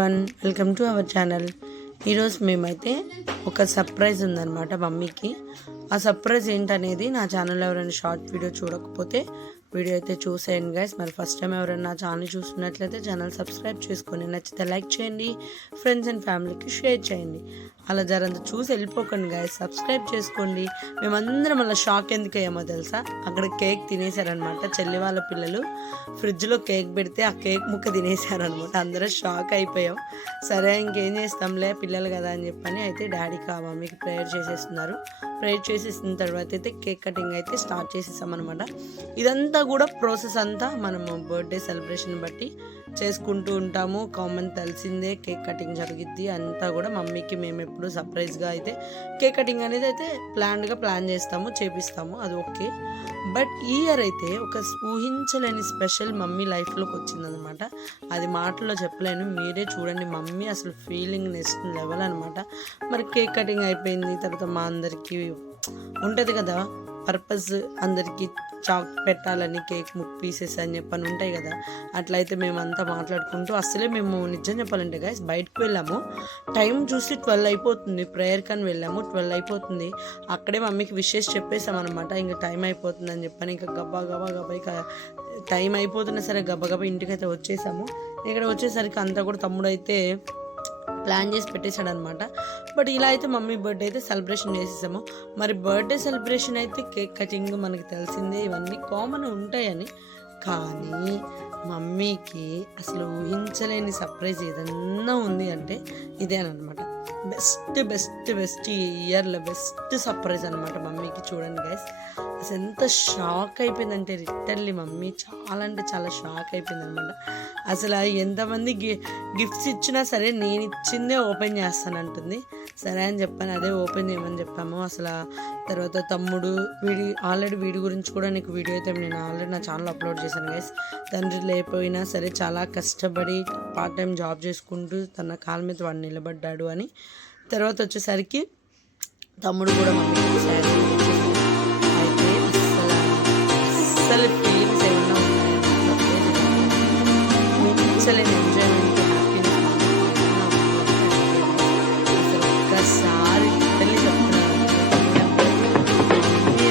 Welcome to our channel. ఈరోజు మేమైతే ఒక సర్ప్రైజ్ ఉందన్నమాట మమ్మీకి. ఆ సర్ప్రైజ్ ఏంటనేది నా ఛానల్లో ఎవరైనా షార్ట్ వీడియో చూడకపోతే వీడియో అయితే చూసేయండి గైస్. మరి ఫస్ట్ టైం ఎవరైనా నా ఛానల్ చూస్తున్నట్లయితే ఛానల్ సబ్స్క్రైబ్ చేసుకొని నచ్చితే లైక్ చేయండి, ఫ్రెండ్స్ అండ్ ఫ్యామిలీకి షేర్ చేయండి. అలా జరంత చూసి వెళ్ళిపోకండి గైస్, సబ్స్క్రైబ్ చేసుకోండి. మేమందరం అలా షాక్ ఎందుకు అయ్యామో తెలుసా? అక్కడ కేక్ తినేశారనమాట. చెల్లి వాళ్ళ పిల్లలు ఫ్రిడ్జ్లో కేక్ పెడితే ఆ కేక్ ముక్క తినేశారనమాట. అందరూ షాక్ అయిపోయాం. సరే ఇంకేం చేస్తాంలే పిల్లలు కదా అని చెప్పని అయితే డాడీకి మమ్మీకి ప్రేయర్ చేసేస్తున్నారు. ప్రేయర్ చేసేసిన తర్వాత అయితే కేక్ కటింగ్ అయితే స్టార్ట్ చేసేసామన్నమాట. ఇదంతా కూడా ప్రాసెస్ అంతా మనము బర్త్డే సెలబ్రేషన్ బట్టి చేసుకుంటూ ఉంటాము. కామన్ తెలిసిందే కేక్ కటింగ్ జరిగిద్ది అంతా కూడా. మమ్మీకి మేము ఎప్పుడు సర్ప్రైజ్గా అయితే కేక్ కటింగ్ అనేది అయితే ప్లాన్ చేస్తాము, చేపిస్తాము, అది ఓకే. బట్ ఈ ఇయర్ అయితే ఒక ఊహించలేని స్పెషల్ మమ్మీ లైఫ్లోకి వచ్చిందనమాట. అది మాటల్లో చెప్పలేను, మీరే చూడండి. మమ్మీ అసలు ఫీలింగ్ నెక్స్ట్ లెవెల్ అనమాట. మరి కేక్ కటింగ్ అయిపోయింది తర్వాత మా అందరికీ ఉంటుంది కదా పర్పస్, అందరికీ చాక్ పెట్టాలని కేక్ 3 పీసెస్ అని చెప్పని ఉంటాయి కదా. అట్లయితే మేమంతా మాట్లాడుకుంటూ అసలే మేము నిజం చెప్పాలంటే గైస్ బయటకు వెళ్ళాము. టైం చూసి 12 అయిపోతుంది. ప్రేయర్ కానీ వెళ్ళాము, 12 అయిపోతుంది. అక్కడే మమ్మీకి విషెస్ చెప్పేసామన్నమాట. ఇంకా టైం అయిపోతుంది అని చెప్పని ఇంకా గబా ఇక టైం అయిపోతున్నా సరే గబగబా ఇంటికైతే వచ్చేసాము. ఇక్కడ వచ్చేసరికి అంతా కూడా తమ్ముడు అయితే ప్లాన్ చేసి పెట్టేశాడు అనమాట. బట్ ఇలా అయితే మమ్మీ బర్త్డే అయితే సెలబ్రేషన్ చేసేసాము. మరి బర్త్డే సెలబ్రేషన్ అయితే కేక్ కటింగ్ మనకి తెలిసిందే, ఇవన్నీ కామన్ ఉంటాయని. కానీ మమ్మీకి అసలు ఊహించలేని సర్ప్రైజ్ ఏదన్నా ఉంది అంటే ఇదేనమాట. బెస్ట్ ఈ ఇయర్లో బెస్ట్ సర్ప్రైజ్ అనమాట మమ్మీకి. చూడండి గైస్, అసలు ఎంత షాక్ అయిపోయిందంటే లిటరల్లీ మమ్మీ చాలా అంటే చాలా షాక్ అయిపోయింది అనమాట. అసలు ఎంతమంది గిఫ్ట్స్ ఇచ్చినా సరే నేను ఇచ్చిందే ఓపెన్ చేస్తానంటుంది. సరే అని చెప్పాను, అదే ఓపెన్ చేయమని చెప్పాము. అసలు తర్వాత తమ్ముడు ఆల్రెడీ వీడి గురించి కూడా నీకు వీడియో అయితే నేను ఆల్రెడీ నా ఛానల్ అప్లోడ్ చేశాను గైస్. తండ్రి లేకపోయినా సరే చాలా కష్టపడి పార్ట్ టైం జాబ్ చేసుకుంటూ తన కాళ్ళ మీద వాడు నిలబడ్డాడు అని. తర్వాత వచ్చేసరికి తమ్ముడు కూడా మమ్మీ శారీ అయితే అసలు ఫీలింగ్స్ ఏమన్నా ఉన్నాయని ఎంజాయ్మెంట్ హ్యాపీనెస్ అసలు ఒక్కసారి తల్లి చెప్తున్నాను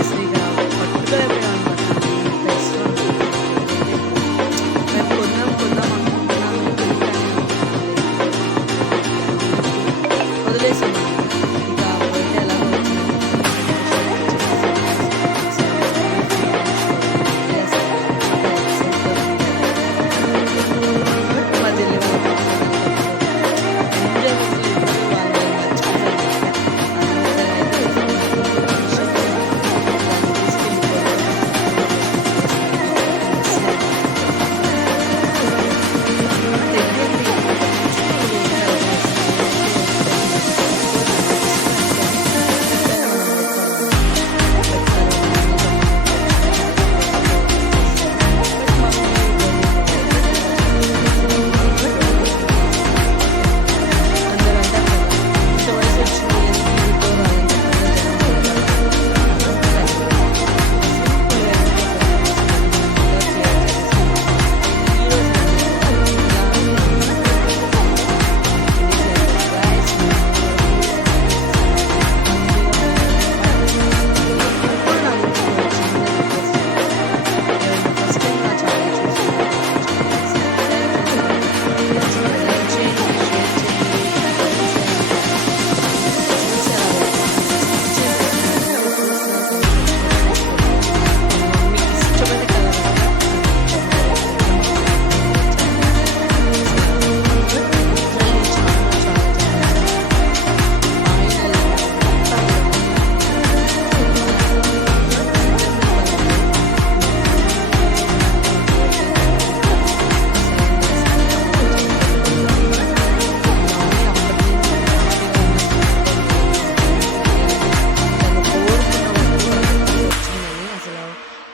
అసలు ఇక పట్టుకోలేకపోయాం అనమాట. మేము కొందాం అనుకుంటున్నాము, వదిలేసాము. ఇక బర్త్డే ఎలాగో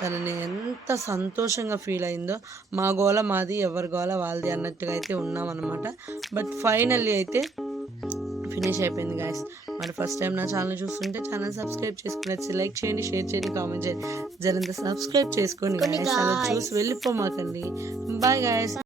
తనని ఎంత సంతోషంగా ఫీల్ అయిందో. మా గోల మాది, ఎవరి గోల వాళ్ళది అన్నట్టుగా అయితే ఉన్నామన్నమాట. బట్ ఫైనల్లీ అయితే ఫినిష్ అయిపోయింది గాయస్. మరి ఫస్ట్ టైం నా ఛానల్ చూస్తుంటే ఛానల్ సబ్స్క్రైబ్ చేసుకుని లైక్ చేయండి, షేర్ చేయండి, కామెంట్ చేయండి. జరంతా సబ్స్క్రైబ్ చేసుకోండి గాయస్. అలా చూసి వెళ్ళిపోమాకండి. Bye guys.